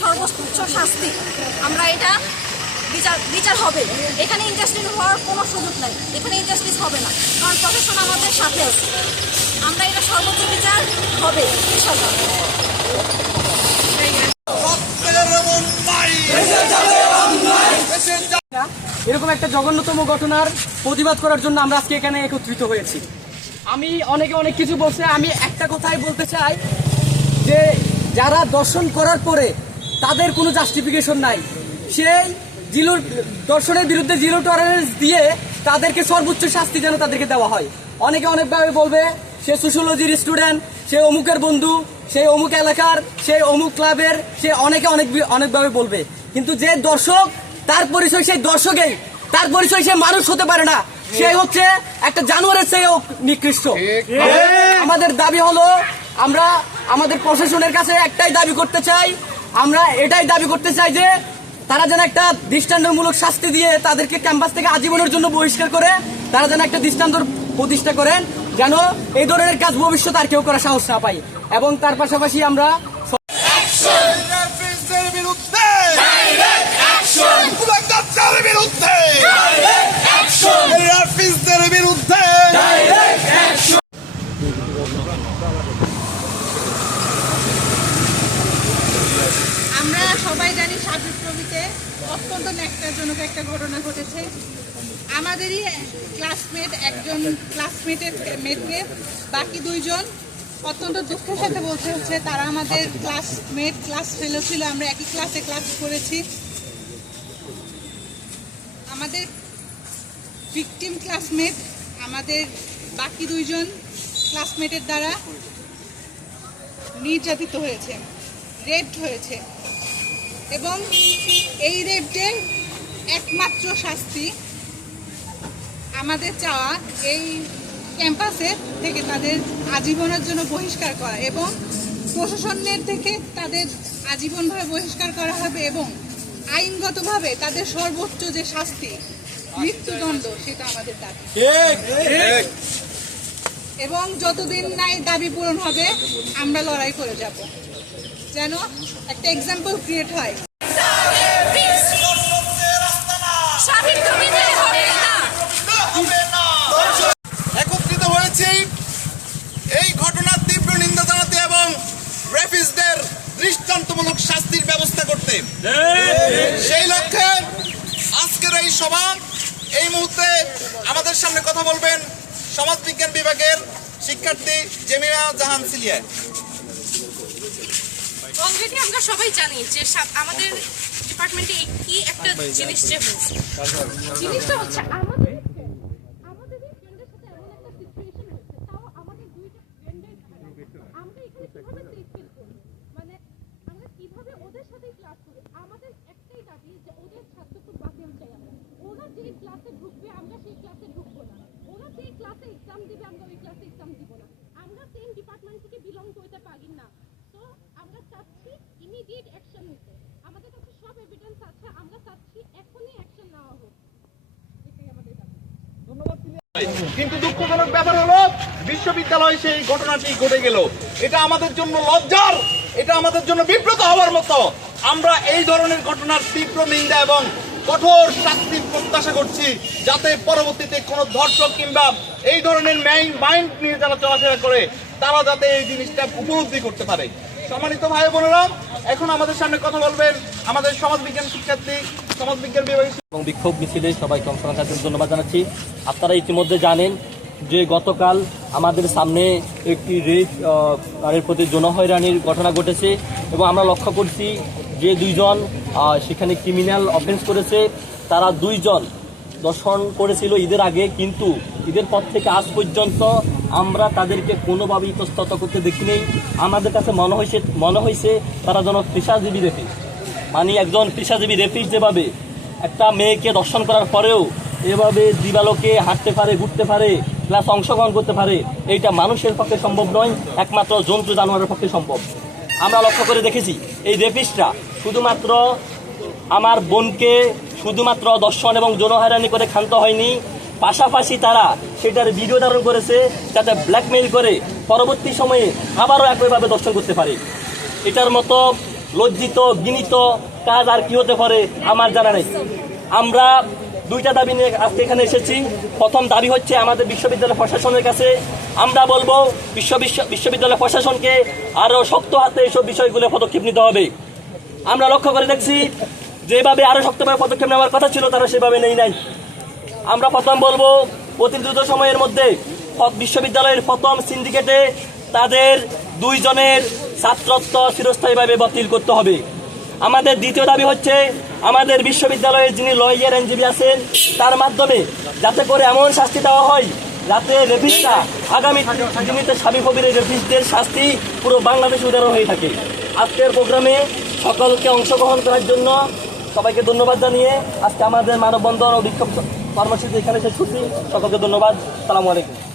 সর্বোচ্চ শাস্তি, আমরা এটা বিচার হবে। এখানে ইনজাস্টিস হওয়ার কোনো সুযোগ নাই, এখানে ইনজাস্টিস হবে না, কারণ প্রশাসন আমাদের সাথে আছে। আমরা এটা সর্বোচ্চ বিচার হবে ইনশাআল্লাহ। এরকম একটা জঘন্যতম ঘটনার প্রতিবাদ করার জন্য আমরা আজকে এখানে একত্রিত হয়েছি। আমি অনেক কিছু বলছে, আমি একটা কথাই বলতে চাই যে যারা দর্শন করার পরে তাদের কোনো জাস্টিফিকেশন নাই, সেই দর্শনের বিরুদ্ধে জিরো টলারেন্স দিয়ে তাদেরকে সর্বোচ্চ শাস্তি যেন তাদেরকে দেওয়া হয়। অনেকে অনেকভাবে বলবে সে সোশ্যোলজির স্টুডেন্ট, সে অমুকের বন্ধু, সে অমুক এলাকার, সে অমুক ক্লাবের, সে অনেকভাবে বলবে, কিন্তু যে দর্শক তার পরিচয় সেই দর্শকেই, তার পরিচয় সে মানুষ হতে পারে না, সে হচ্ছে একটা জানোয়ারের চেয়েও নিকৃষ্ট। আমাদের দাবি হলো, আমরা আমাদের প্রশাসনের কাছে একটাই দাবি করতে চাই, আমরা এটাই দাবি করতে চাই যে তারা যেন একটা দৃষ্টান্তমূলক শাস্তি দিয়ে তাদেরকে ক্যাম্পাস থেকে আজীবনের জন্য বহিষ্কার করে তারা যেন একটা দৃষ্টান্ত প্রতিষ্ঠা করেন, যেন এই ধরনের কাজ ভবিষ্যতে আর কেউ করার সাহস না পায়। এবং তার পাশাপাশি আমরা আমরা সবাই জানি সাবিপ্রবিতে অত্যন্ত ন্যাক্কারজনক একটা ঘটনা ঘটেছে। আমাদেরই একজন ক্লাসমেটের মেয়েকে বাকি দুইজন অত্যন্ত দুঃখের সাথে বলতে হচ্ছে তারা আমাদের ক্লাস ফেলো ছিল, আমরা একই ক্লাসে ক্লাস করেছি। আমাদের ভিকটিম ক্লাসমেট আমাদের বাকি দুইজন ক্লাসমেটের দ্বারা নির্যাতিত হয়েছে, রেপড হয়েছে, এবং এই রেপটের একমাত্র শাস্তি আমাদের চাওয়া এই ক্যাম্পাসে থেকে তাদের আজীবনের জন্য বহিষ্কার করা, এবং প্রশাসনের থেকে তাদের আজীবনভাবে বহিষ্কার করা হবে, এবং আইনগতভাবে তাদের সর্বোচ্চ যে শাস্তি মৃত্যুদণ্ড সেটা আমাদের দাবি। এবং যতদিন না এই দাবি পূরণ হবে আমরা লড়াই করে যাব, যেন একটা এক্সাম্পল ক্রিয়েট হয়। একত্রিত হয়েছি এই ঘটনার তীব্র নিন্দা জানাতে এবং রেফিজদের দৃষ্টান্তমূলক শাস্তির ব্যবস্থা করতে। সেই লক্ষ্যে আজকের এই সভা। এই মুহূর্তে আমাদের সামনে কথা বলবেন সমাজবিজ্ঞান বিভাগের শিক্ষার্থী জেমিমা জাহান সিলিয়া। অলরেডি আমরা সবাই জানি যে আমাদের ডিপার্টমেন্টে কি একটা জিনিস যে হচ্ছে, জিনিসটা হচ্ছে আমাদের ফ্রেন্ডের সাথে এমন একটা সিচুয়েশন হচ্ছে, তাও আমাদের দুইটা ফ্রেন্ডের আমরা এখানে কিভাবে টেস্ট করি, মানে আমরা কিভাবে ওদের সাথে ক্লাস করি। আমাদের একটাই দাবি যে ওদের ছাত্রকে বাতিল চাই আমরা। ওরা যে ক্লাসে ঢুকবে আমরা সেই ক্লাসে ঢুকবো না, ওরা যে ক্লাসে এক্সাম দিবে আমরা ওই ক্লাসে এক্সাম দিব না। আমরা সেম ডিপার্টমেন্ট থেকে বিলং করতে পারি না, তো আমরা চাচ্ছি ইমিডিয়েট অ্যাকশন নিতে। আমাদের কাছে সব এভিডেন্স আছে, আমরা চাচ্ছি এখনই অ্যাকশন নেওয়া হোক, এটাই আমাদের দাবি। কিন্তু দুঃখজনক ব্যাপার হলো বিশ্ববিদ্যালয়ে সেই ঘটনাটি ঘটে গেল। এটা আমাদের জন্য লজ্জার, এটা আমাদের জন্য বিব্রত হওয়ার মতো। আমরা এই ধরনের ঘটনার তীব্র নিন্দা এবং কঠোর শাস্তির প্রত্যাশা করছি, যাতে পরবর্তীতে কোনো ধর্ষক কিংবা এই ধরনের মাইন্ড নিয়ে যারা চলাফেরা করে তারা যাতে এই জিনিসটা উপলব্ধি করতে পারে। সম্মানিত ভাই বোনেরা, এখন আমাদের সামনে কথা বলবেন আমাদের সমাজবিজ্ঞান শিক্ষার্থী, সমাজবিজ্ঞান বিভাগের এবং বিক্ষোভ মিছিলে সবাইকে অংশগ্রহণের জন্য ধন্যবাদ জানাচ্ছি। আপনারা ইতিমধ্যে জানেন যে গতকাল আমাদের সামনে একটি রেপের প্রতি যৌন হয়রানির ঘটনা ঘটেছে, এবং আমরা লক্ষ্য করছি যে দুইজন সেখানে ক্রিমিনাল অফেন্স করেছে, তারা দুইজন দর্শন করেছিল ঈদের আগে, কিন্তু ঈদের পর থেকে আজ পর্যন্ত আমরা তাদেরকে কোনোভাবে ইতস্তত করতে দেখি নেই। আমাদের কাছে মনে হয়েছে তারা যেন পেশাজীবী রেপিস, মানে একজন পেশাজীবী রেপিস যেভাবে একটা মেয়েকে দর্শন করার পরেও এভাবে দিবালোকে হাঁটতে পারে, ঘুরতে পারে, প্লাস অংশগ্রহণ করতে পারে, এইটা মানুষের পক্ষে সম্ভব নয়, একমাত্র জন্তু জানোয়ারের পক্ষে সম্ভব। আমরা লক্ষ্য করে দেখেছি এই রেপিস্টরা শুধুমাত্র আমার বোনকে শুধুমাত্র দর্শন এবং যৌন হয়রানি করে ক্ষান্ত হয়নি, পাশাপাশি তারা সেটার ভিডিও ধারণ করেছে যাতে ব্ল্যাকমেইল করে পরবর্তী সময়ে আবারও একইভাবে দর্শন করতে পারে। এটার মতো লজ্জিত ঘৃণিত কাজ আর কি হতে পারে আমার জানা নেই। আমরা দুইটা দাবি নিয়ে আজকে এখানে এসেছি। প্রথম দাবি হচ্ছে আমাদের বিশ্ববিদ্যালয় প্রশাসনের কাছে আমরা বলবো বিশ্ববিদ্যালয় প্রশাসনকে আরো শক্ত হাতে এইসব বিষয়গুলো পদক্ষেপ নিতে হবে। আমরা লক্ষ্য করে দেখছি যেভাবে আরো শক্তভাবে পদক্ষেপ নেওয়ার কথা ছিল তারা সেভাবে নেই নাই। আমরা প্রথম বলবো অতি দ্রুত সময়ের মধ্যে বিশ্ববিদ্যালয়ের প্রথম সিন্ডিকেটে তাদের 2 জনের ছাত্রত্ব চিরস্থায়ীভাবে বাতিল করতে হবে। আমাদের দ্বিতীয় দাবি হচ্ছে আমাদের বিশ্ববিদ্যালয়ের যিনি লয়ার আইনজীবী আছেন তার মাধ্যমে যাতে করে এমন শাস্তি দেওয়া হয় যাতে রেপিস্টরা আগামী দিনে সাবি কবিরের রেপিস্টদের শাস্তি পুরো বাংলাদেশে উদাহরণ হয়ে থাকে। আজকের প্রোগ্রামে সকলকে অংশগ্রহণ করার জন্য সবাইকে ধন্যবাদ জানিয়ে আজকে আমাদের মানববন্ধন ও বিক্ষোভ কর্মসূচি এখানে শেষ করছি। সকলকে ধন্যবাদ। সালামু আলাইকুম।